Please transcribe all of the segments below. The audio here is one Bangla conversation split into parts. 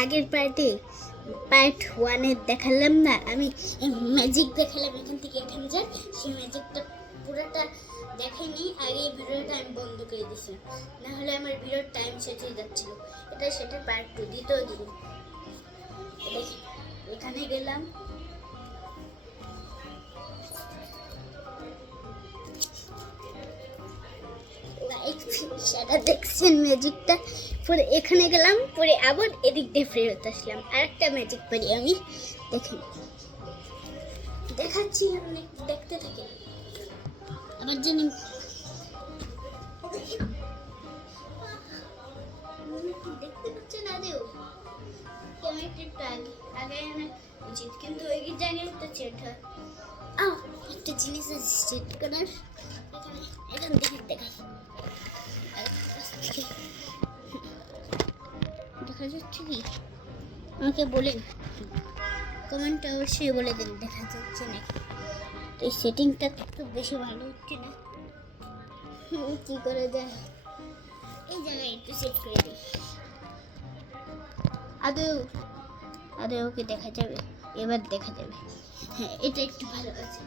আগের পার্টে পার্ট ওয়ানে দেখালাম না, আমি ম্যাজিক দেখালাম এখান থেকে এখানে যান সেই ম্যাজিকটা পুরোটা দেখাইনি, আগে এই ভিডিওটা আমি বন্ধ করে দিয়েছিলাম। না হলে আমার ভিডিওর টাইম শেষ হয়ে যাচ্ছিল। এটা সেটা পার্ট টু দ্বিতীয় দিন। এখানে গেলাম। সেটা দেখছেন ম্যাজিকটা পরে এখানে গেলাম, পরে আবার এদিক দিয়ে ফেরত আসলাম। আর একটা ম্যাজিক পারি আমি দেখেন দেখাচ্ছি আপনি দেখতে থাকেন আবার জানি দেখতে পাচ্ছেন আদেও ক্যামেরাটা একটু আগে আগে উচিত কিন্তু ওই জায়গায় তো সেট হয়। আহ, একটা জিনিস আছে থেকে দেখাই। যাচ্ছে কি আমাকে বলেন কমেন্ট অবশ্যই বলে দিন দেখা যাচ্ছে না তো এই সেটিংটা তো বেশি ভালো হচ্ছে না। কি করে যায় এই জায়গায় একটু সেট করে দিই। আদৌ আদৌ ওকে দেখা যাবে? এবার দেখা যাবে। হ্যাঁ এটা একটু ভালো আছে।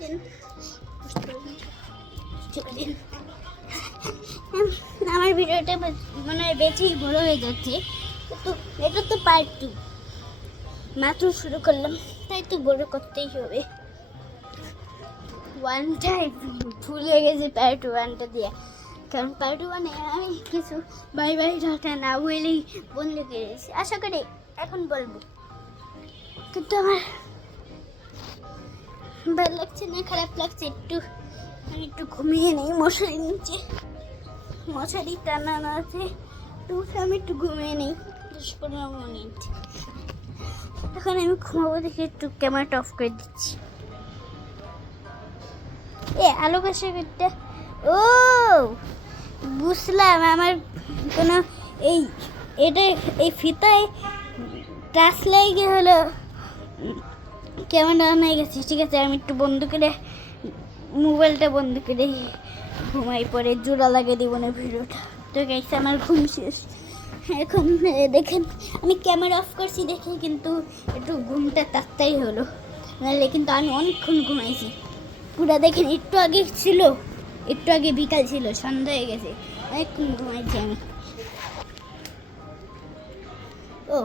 দিন। দিন। আমার ভিডিওটা মনে বেশি বড় হয়ে যাচ্ছে। কিন্তু এটা তো পার্ট টু মাত্র শুরু করলাম, তাই তো বড় করতেই হবে। ওয়ানটাই ভুল হয়ে গেছে পার্ট ওয়ানটা দিয়ে। কারণ পার্ট ওয়ানে আমি কিছু বাই বাই টাটা না বলেই বন্ধ করে আশা করি এখন বলব। কিন্তু আমার ভালো লাগছে না, খারাপ লাগছে একটু। আমি একটু ঘুমিয়ে নেই, মশারি নিচে। মশারি টানানো আছে। তো আমি একটু ঘুমিয়ে নেই, দশ পনেরো মিনিট। এখন আমি ঘুমাবো দেখে একটু ক্যামেরাটা অফ করে দিচ্ছি। এ, আলো বাসাটা ও, বুঝলাম, আমার কোনো এই, এটা এই ফিতায় টাচ লেগে হলো ক্যামেরা হয়ে গেছে, ঠিক আছে? আমি একটু বন্ধ করে মোবাইলটা বন্ধ করে ঘুমাই, পরে জোড়া লাগিয়ে দিব না ভিডিওটা। তো গেছে আমার ঘুম শেষ। এখন দেখেন, আমি ক্যামেরা অফ করছি দেখে কিন্তু একটু ঘুমটা তাড়াতাড়ি হলো। নাহলে কিন্তু আমি অনেকক্ষণ ঘুমাইছি। পুরা দেখেন, একটু আগে ছিল, একটু আগে বিকাল ছিল, সন্ধ্যা হয়ে গেছে। অনেকক্ষণ ঘুমাইছি আমি। ও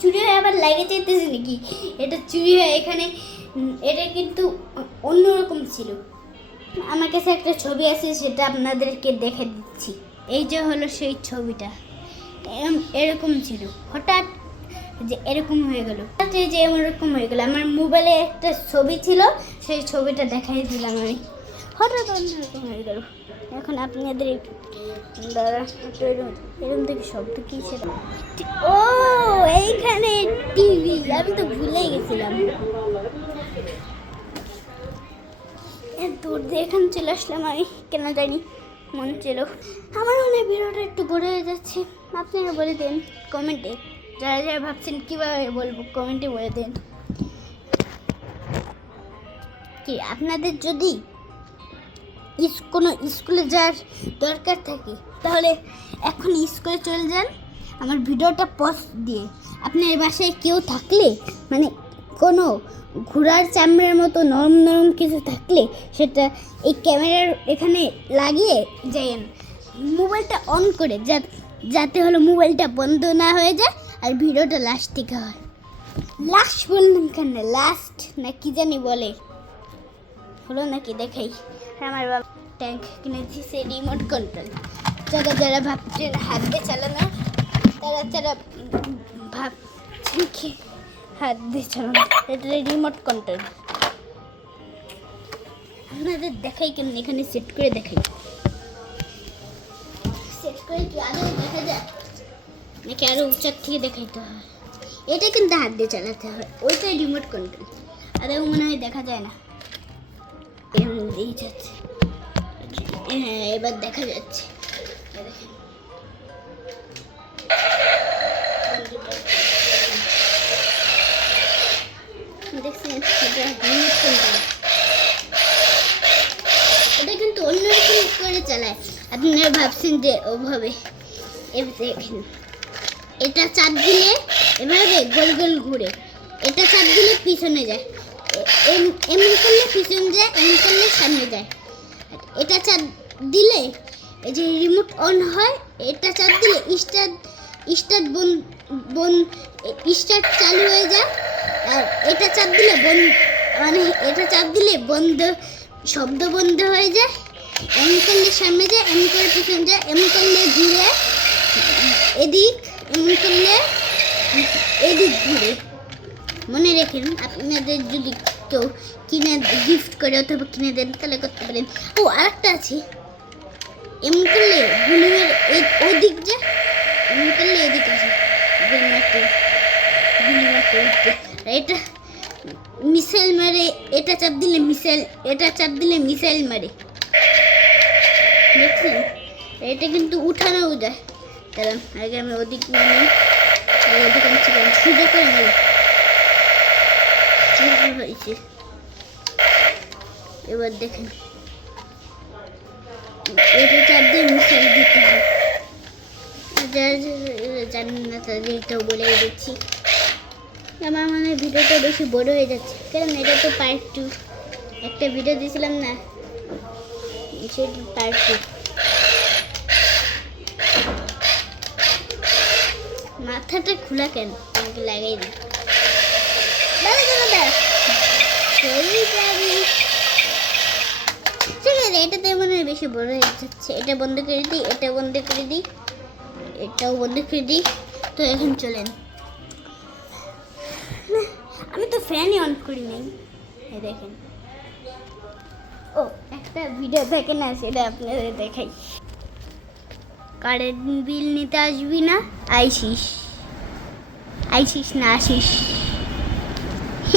চুরি হয়ে আবার লাগে চাইতেছে নাকি? এটা চুরি হয়ে এখানে এটা কিন্তু অন্যরকম ছিল। আমার কাছে একটা ছবি আছে, সেটা আপনাদেরকে দেখে দিচ্ছি। এই যে হলো সেই ছবিটা। এরকম ছিল। হঠাৎ যে এরকম হয়ে গেল। হঠাৎ যে এরকম হয়ে গেল। আমার মোবাইলে একটা ছবি ছিল, সেই ছবিটা দেখাই দিলাম আমি। হঠাৎ অন্যরকম হয়ে গেল এখন আপনাদের এরকম থেকে শব্দ কি ছিল ও, এইখানে টিভি আমি তো ভুলেই গেছিলাম। দূর দিয়ে এখানে চলে আসলাম আমি, কেন জানি মন ছিল আমার মনে ভিডিওটা একটু বড় হয়ে যাচ্ছে। আপনারা বলে দেন কমেন্টে, যারা যারা ভাবছেন কীভাবে বলব, কমেন্টে বলে দেন। কি, আপনাদের যদি কোনো স্কুলে যাওয়ার দরকার থাকে। তাহলে এখন স্কুলে চলে যান, আমার ভিডিওটা পজ দিয়ে। আপনার বাসায় কেউ থাকলে মানে কোনো ঘোড়ার চামড়ার মতো নরম নরম কিছু থাকলে সেটা এই ক্যামেরার এখানে লাগিয়ে যাইয়েন। মোবাইলটা অন করে, যা- যাতে হলো মোবাইলটা বন্ধ না হয়ে যায় আর ভিডিওটা লাস্ট থেকে হয়। লাস্ট বললাম কেন? লাস্ট না কি জানি বলে। হলো নাকি দেখাই। আমার বাবা ট্যাঙ্ক কিনেছি সে রিমোট কন্ট্রোল যারা যারা ভাবছেন হাত দিয়ে চালানো, তারা তারা ভাবছেন কি হাত দিয়ে চালানো। এটা রিমোট কন্ট্রোল আপনাদের দেখাই কেন এখানে সেট করে দেখাই। সেট করে কি আরও দেখা যায়? নাকি আরও উঁচার থেকে দেখাইতে হয়? এটা কিন্তু হাত দিয়ে চালাতে হয়। ওইটাই রিমোট কন্ট্রোল আর মনে হয় দেখা যায় না। দিয়েই যাচ্ছে। হ্যাঁ এবার দেখা যাচ্ছে। এটা কিন্তু অন্যরকম করে চালায়। আপনারা ভাবছেন যে ওভাবে। দেখেন। এটা চাপ দিলে এভাবে গোল গোল ঘুরে। এটা চাপ দিলে পিছনে যায়। এমন করলে পিছনে যায়, এমন করলে সামনে যায়। এটা চাপ দিলে এই যে রিমোট অন হয়, এটা চাপ দিলে স্টার্ট স্টার্ট বন বন স্টার্ট চালু হয়ে যায়। আর এটা চাপ দিলে বন মানে এটা চাপ দিলে বন্ধ, শব্দ বন্ধ হয়ে যায়। এমন করলে সামনে যায়, এমন করে পিছনে যায়, এমন করলে ঘুরে, এদিক, এমন করলে এদিক ঘুরে। মনে রেখেন, আপনাদের যদি কেউ কিনে গিফট করে অথবা কিনে দেন, তাহলে করতে পারেন। ও, আরেকটা আছে। এমন করলে গুলিমের ওদিক যায় এমন করলে এদিক উঠতে। এটা মিসাইল মারে, এটা চাপ দিলে মিসাইল, এটা চাপ দিলে মিসাইল মারে। দেখছেন? এটা কিন্তু উঠানোও যায়। দাঁড়ান আগে আমি ওদিক নিয়ে ওদিক আমি সুযোগ করে নেব কি হয়েছে এবার দেখেন এটা চাপ দিয়ে মিসাইল দিতে হয় জানেন না তাদের এটাও বলে দিচ্ছি আমার মনে ভিডিওটা বেশি বড় হয়ে যাচ্ছে কারণ এটা তো পার্ট টু একটা ভিডিও দিয়েছিলাম না সেটা পার্ট টু মাথাটা খোলা কেন আমাকে লাগাই দিই চলে ঠিক আছে এটাতে মনে হয় বেশি বড় হয়ে যাচ্ছে। এটা বন্ধ করে দিই, এটা বন্ধ করে দিই, এটাও বন্ধ করে দিই। তো এখন চলেন। আমি তো ফ্যানই অন করি নাই। দেখেন। ও, একটা ভিডিও থাকে না, সেটা আপনাদের দেখাই। কারেন্ট বিল নিতে আসবি না? আইসিস। আইসিস না, আসিস।